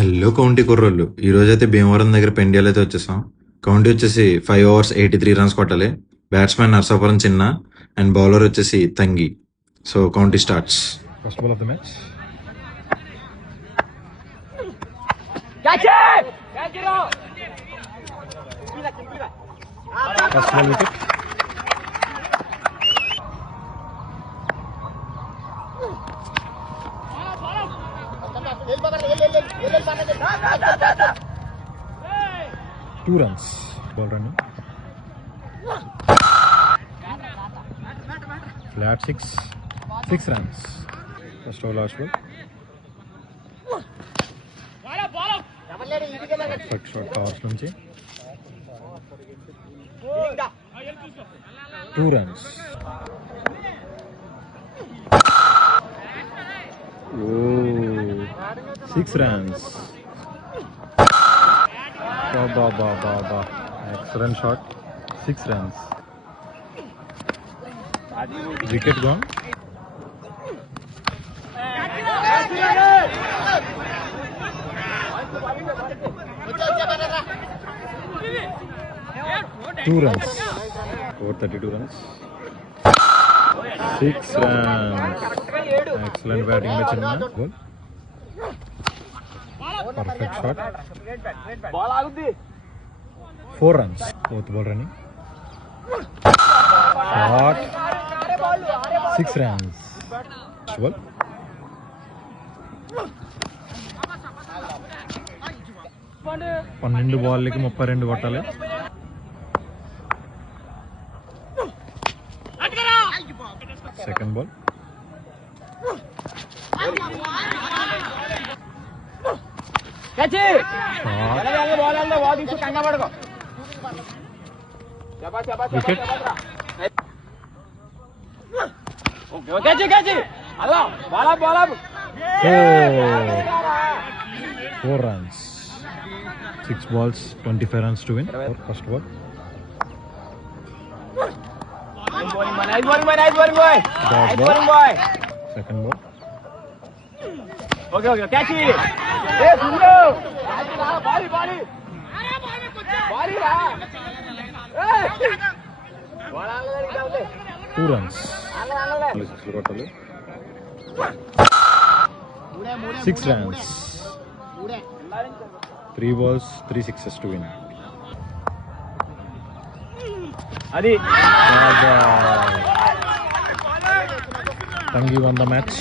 Hello county కుర్రోళ్ళు, ఈ రోజైతే భీమవరం దగ్గర పెండియాలు అయితే వచ్చేసాం. కౌంటీ వచ్చేసి 5 overs 83 runs కొట్టాలి. బ్యాట్స్మెన్ నర్సాపురం చిన్న అండ్ బౌలర్ వచ్చేసి తంగి. So county starts. First ball of the match. First ball wicket. Two runs. Ball running. Flat 6. 6 runs. First over, last ball. Perfect shot powers nunchi. 2 runs. Oh, 6 runs. Ba. Excellent shot. 6 runs. Wicket gone. Two runs. Over 32 runs. 6 runs. Excellent batting by Chinna. Goal. Perfect shot. 4 runs. Fourth ball running. Shot. 6 runs. Ball. పన్నెండు బాల్లకి 32 కొట్టాలి. Second ball. Wicket. 4 runs. 6 balls, 25 runs to win. First ball. Second ball. Okay, catch it. Two runs. 6 runs. 3 balls, 3 sixes to win. Adi. Tangi won the match.